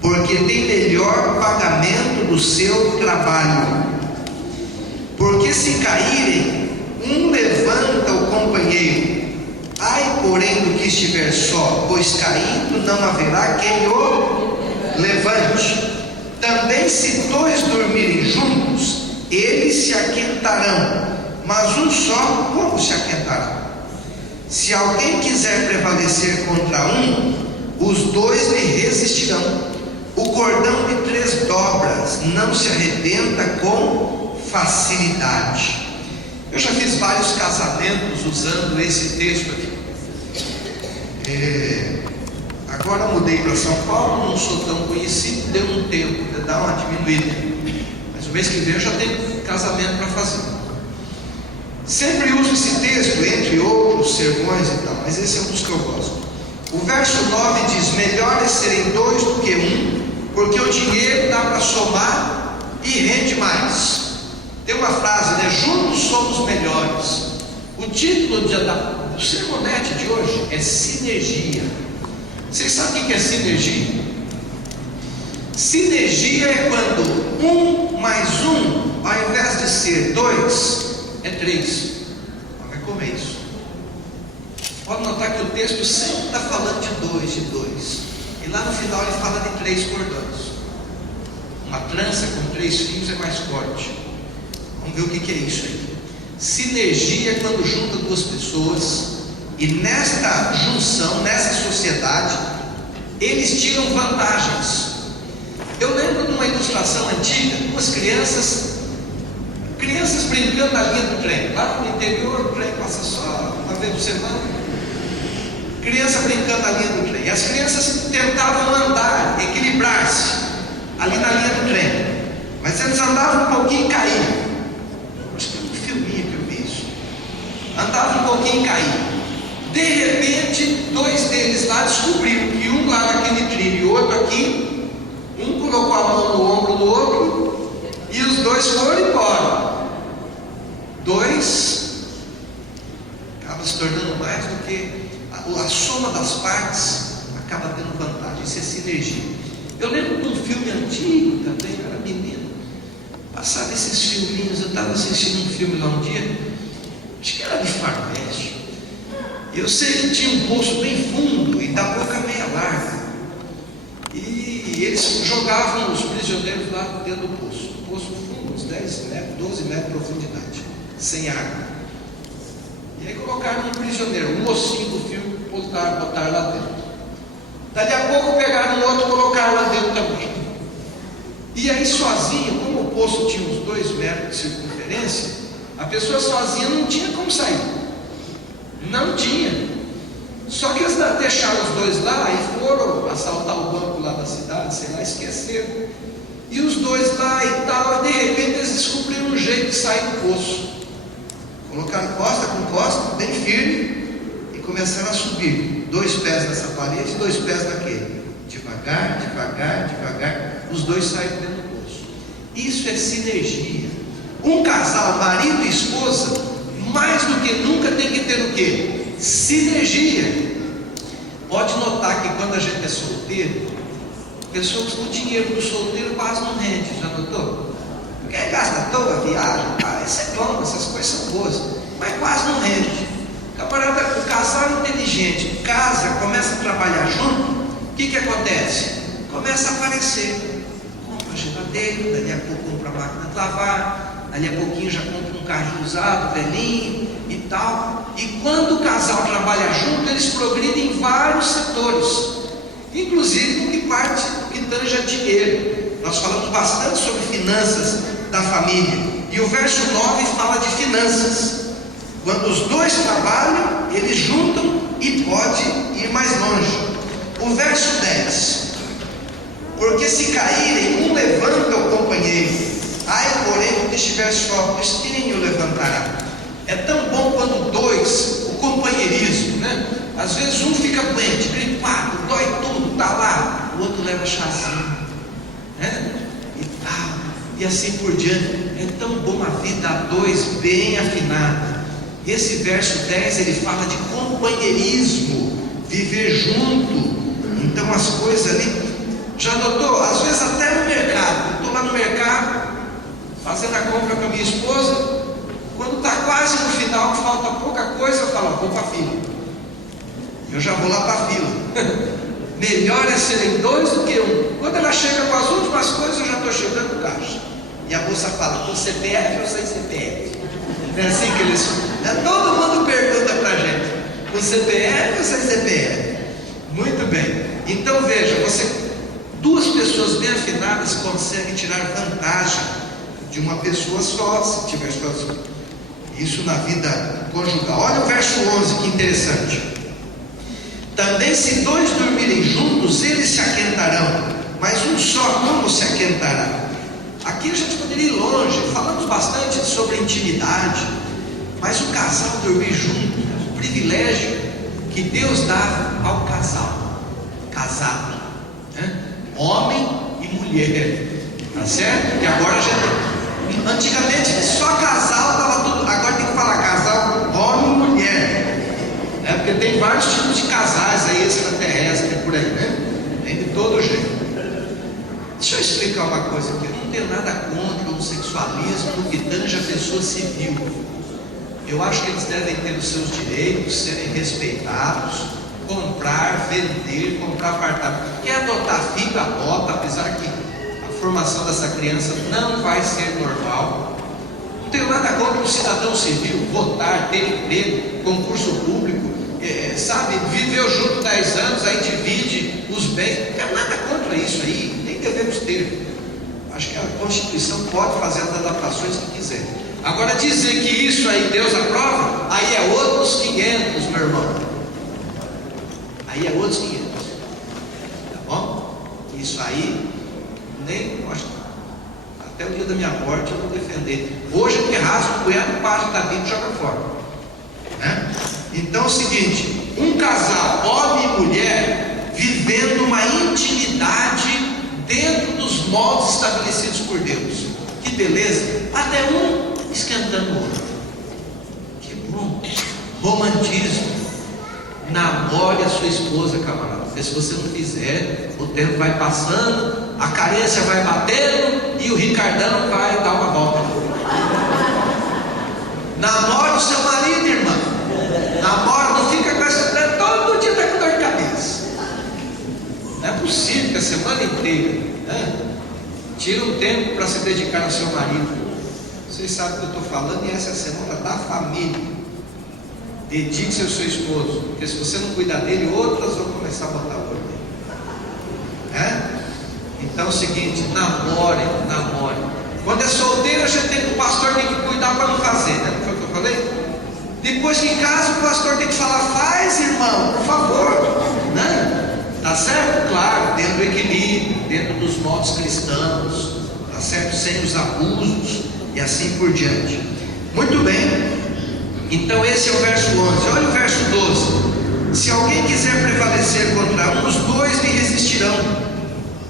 porque tem melhor pagamento do seu trabalho. Porque se caírem, um levanta o companheiro. Ai, porém, do que estiver só, pois caindo não haverá quem o levante. Também se dois dormirem juntos, eles se aquentarão, mas um só, como se aquentará? Se alguém quiser prevalecer contra um, os dois lhe resistirão. O cordão de 3 dobras não se arrebenta com facilidade. Eu já fiz vários casamentos usando esse texto aqui. Agora mudei para São Paulo, não sou tão conhecido, deu um tempo de dar uma diminuída, mas o mês que vem eu já tenho casamento para fazer. Sempre uso esse texto, entre outros sermões e tal, mas esse é um dos que eu gosto. O verso 9 diz: melhor é serem 2 do que 1, porque o dinheiro dá para somar e rende mais. Tem uma frase, né? Juntos somos melhores. O título do sermonete de hoje é sinergia. Vocês sabem o que é sinergia? Sinergia é quando 1 mais 1, ao invés de ser 2, é 3. Vai comer isso. Pode notar que o texto sempre está falando de 2. E lá no final ele fala de 3 cordões. Uma trança com 3 fios é mais forte. Vamos ver o que é isso aí. Sinergia é quando junta 2 pessoas, e nesta junção, nessa sociedade, eles tiram vantagens. Eu lembro de uma ilustração antiga, 2 crianças brincando na linha do trem. Lá no interior o trem passa só uma vez por semana. Criança brincando na linha do trem. E as crianças tentavam andar, equilibrar-se ali na linha do trem, mas eles andavam um pouquinho e caíam. Acho que é um filminho que eu vi isso. Andavam um pouquinho e caíam. De repente, 2 deles lá descobriram que um lá naquele trilho e o outro aqui, um colocou a mão no ombro do outro e os 2 foram embora. 2 acaba se tornando mais do que a soma das partes, acaba tendo vantagem. Isso é sinergia. Eu lembro de um filme antigo também, eu era menino, passava esses filminhos. Eu estava assistindo um filme lá um dia, acho que era de faroeste. Eu sei que tinha um poço bem fundo e da boca meia larga, e eles jogavam os prisioneiros lá dentro do poço. O poço fundo, uns 10 metros, 12 metros de profundidade, sem água. E aí colocaram um prisioneiro, um mocinho do filme, botaram lá dentro. Dali a pouco pegaram um outro e colocaram lá dentro também. E aí sozinho, como o poço tinha uns 2 metros de circunferência, a pessoa sozinha não tinha como sair. Não tinha. Só que eles deixaram os 2 lá e foram assaltar o banco lá da cidade, sei lá, esqueceram. E os 2 lá e tal, e de repente eles descobriram um jeito de sair do poço. Colocaram costa com costa, bem firme, e começaram a subir. 2 pés nessa parede e 2 pés naquele. Devagar, devagar, devagar. Os 2 saíram dentro do poço. Isso é sinergia. Um casal, marido e esposa, mais do que nunca tem que ter o quê? Sinergia. Pode notar que quando a gente é solteiro, pessoas com o dinheiro do solteiro quase não rende, já notou? Porque aí gasta à toa, viagem, isso é bom, essas coisas são boas, mas quase não rende. Camarada, o casal inteligente casa, começa a trabalhar junto, o que acontece? Começa a aparecer. Compra geladeira, dali a pouco compra a máquina de lavar, dali a pouquinho já compra um carrinho usado, velhinho e tal. E quando o casal trabalha junto, eles progridem em vários setores, inclusive no que tange a dinheiro. Nós falamos bastante sobre finanças da família, e o verso 9 fala de finanças. Quando os 2 trabalham, eles juntam e pode ir mais longe. O verso 10: porque se caírem, um levanta o companheiro. Ai, porém, o que estiver só, pois quem o levantará? É tão bom quando 2, o companheirismo, né? Às vezes um fica doente, gripado, dói tudo, está lá, o outro leva chazinho, né? E tal, e assim por diante. É tão bom a vida a 2 bem afinada. Esse verso 10 ele fala de companheirismo, viver junto, Então as coisas ali, já notou? Às vezes até no mercado, estou lá no mercado, fazendo a compra com a minha esposa, quando está quase no final, falta pouca coisa, eu falo, vou para a fila. Eu já vou lá para a fila. Melhor é serem dois do que um. Quando ela chega com as últimas coisas, eu já estou chegando no caixa. E a moça fala, com CPF ou sem CPF? É assim que eles... Todo mundo pergunta para a gente, com CPF ou sem CPF? Muito bem. Então veja, duas pessoas bem afinadas conseguem tirar vantagem de uma pessoa só, se tiver situação. Isso na vida conjugal. Olha o verso 11, que interessante. Também se dois dormirem juntos, eles se aquentarão, mas um só como se aquentará? Aqui a gente poderia ir longe, falamos bastante sobre intimidade, mas o casal dormir junto é um privilégio que Deus dá ao casal, casado, né? Homem e mulher, tá certo? E agora antigamente só casal estava tudo, agora tem que falar casal, homem e mulher, né? Porque tem vários tipos de casais aí, extraterrestres por aí, né? Tem de todo jeito. Deixa eu explicar uma coisa aqui. Eu não tenho nada contra o homossexualismo no que tange a pessoa civil. Eu acho que eles devem ter os seus direitos, serem respeitados, comprar, vender, comprar apartamento. Quer adotar filho, adota, apesar que a formação dessa criança não vai ser normal. Não tenho nada contra o cidadão civil, votar, ter emprego, concurso público, sabe, viveu junto 10 anos, aí divide os bens. Não tenho nada contra isso aí, nem devemos ter. Acho que a Constituição pode fazer as adaptações que quiser. Agora dizer que isso aí Deus aprova, aí é outros 500, meu irmão. Aí é outros 500. Tá bom? Isso aí, nem gosto. Até o dia da minha morte eu vou defender. Hoje eu que rasgo o goiano, parte da Bíblia e joga fora. Né? Então é o seguinte: um casal, homem e mulher, vivendo uma intimidade dentro dos moldes estabelecidos por Deus. Que beleza! Até um esquentando o outro. Que bom! Romantismo. Namore a sua esposa, camarada. Porque se você não fizer, o tempo vai passando, a carência vai batendo e o Ricardão vai dar uma volta. Namore o seu marido, irmã. Namora, não fica com essa mulher todo dia, está com dor de cabeça. Não é possível que a semana inteira, né? Tira um tempo para se dedicar ao seu marido. Vocês sabem o que eu estou falando, e essa é a semana da família. Dedique-se ao seu esposo, porque se você não cuidar dele, outras vão começar a botar o olho nele. Então é o seguinte: namore. Quando é solteiro, a gente tem que, o pastor tem que cuidar para não fazer, né? Não foi o que eu falei? Depois que em casa, o pastor tem que falar: faz, irmão, por favor, né? Tá certo? Claro, dentro do equilíbrio, dentro dos modos cristãos, tá certo? Sem os abusos e assim por diante. Muito bem. Então esse é o verso 11. Olha o verso 12. Se alguém quiser prevalecer contra um, os dois lhe resistirão.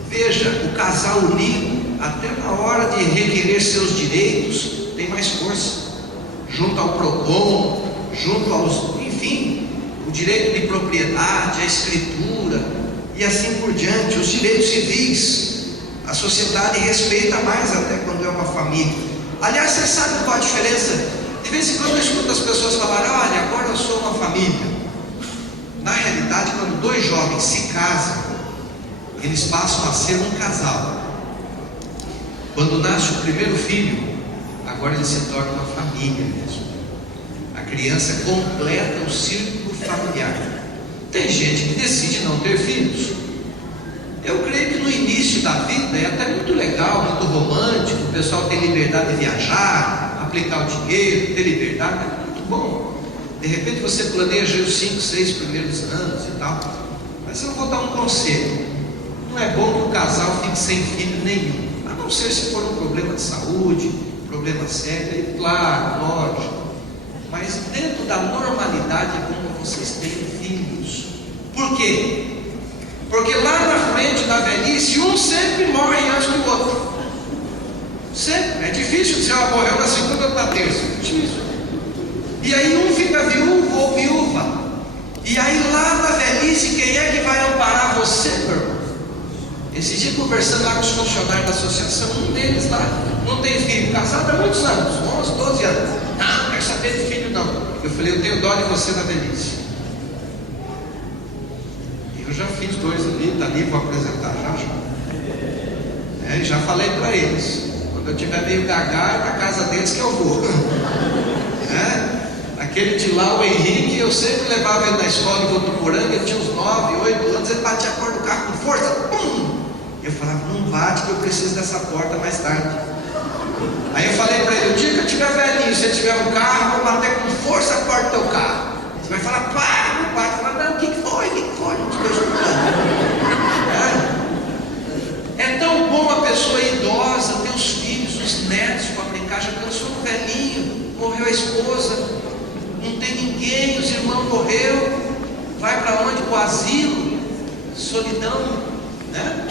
Veja, o casal unido, até na hora de requerer seus direitos, tem mais força. Junto ao PROCON, junto aos, enfim, o direito de propriedade, a escritura e assim por diante, os direitos civis. A sociedade respeita mais até quando é uma família. Aliás, você sabe qual a diferença? De vez em quando eu escuto as pessoas falarem: olha, agora eu sou uma família. Na realidade, quando dois jovens se casam, eles passam a ser um casal. Quando nasce o primeiro filho, agora ele se torna uma família mesmo. A criança completa o círculo familiar. Tem gente que decide não ter filhos. Eu creio que no início da vida é até muito legal, muito romântico. O pessoal tem liberdade de viajar, aplicar o dinheiro, ter liberdade, é muito bom. De repente você planeja os 5, 6 primeiros anos e tal. Mas eu vou dar um conselho: não é bom que o casal fique sem filho nenhum, a não ser se for um problema de saúde, problema sério, e claro, lógico. Mas dentro da normalidade é bom que vocês tenham filhos. Por quê? Porque lá na frente, na velhice, um sempre morre antes do outro. Sempre. É difícil dizer: morreu na segunda ou na terça. É difícil. E aí um fica viúvo ou viúva. E aí lá na velhice, quem é que vai amparar você, meu irmão? Esse dia conversando lá com os funcionários da associação, um deles lá não tem filho, casado há muitos anos, 11, 12 anos. Não quero saber de filho não. Eu falei, eu tenho dó de você na velhice. Eu já fiz 2 ali, tá ali, vou apresentar já. Já falei para eles, quando eu tiver meio gaga, é na casa deles que eu vou. Aquele de lá, o Henrique, eu sempre levava ele na escola em Votuporanga, ele tinha uns 9, 8 anos, ele batia a porta do carro com força, pum! Eu falava, não bate que eu preciso dessa porta mais tarde. Aí eu falei para ele, o dia que eu tiver velhinho, se você tiver um carro, eu vou bater com força a porta do teu carro. Você vai falar, para, não bate. Fala, não, o que foi? Não te estou escutando. É tão bom a pessoa idosa, ter os filhos, os netos para brincar. Já pensou um velhinho, morreu a esposa, não tem ninguém, os irmãos morreu, vai para onde? Para o asilo, solidão, né?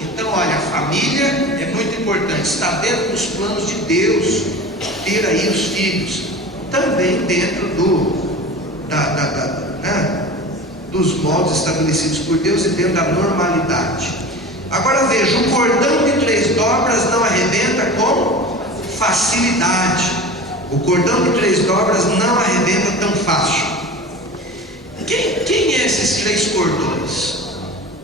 Então, olha, a família é muito importante, está dentro dos planos de Deus, ter aí os filhos, também dentro dos moldes estabelecidos por Deus e dentro da normalidade. Agora veja, o cordão de 3 dobras não arrebenta com facilidade. O cordão de 3 dobras não arrebenta tão fácil. Quem é esses 3 cordões?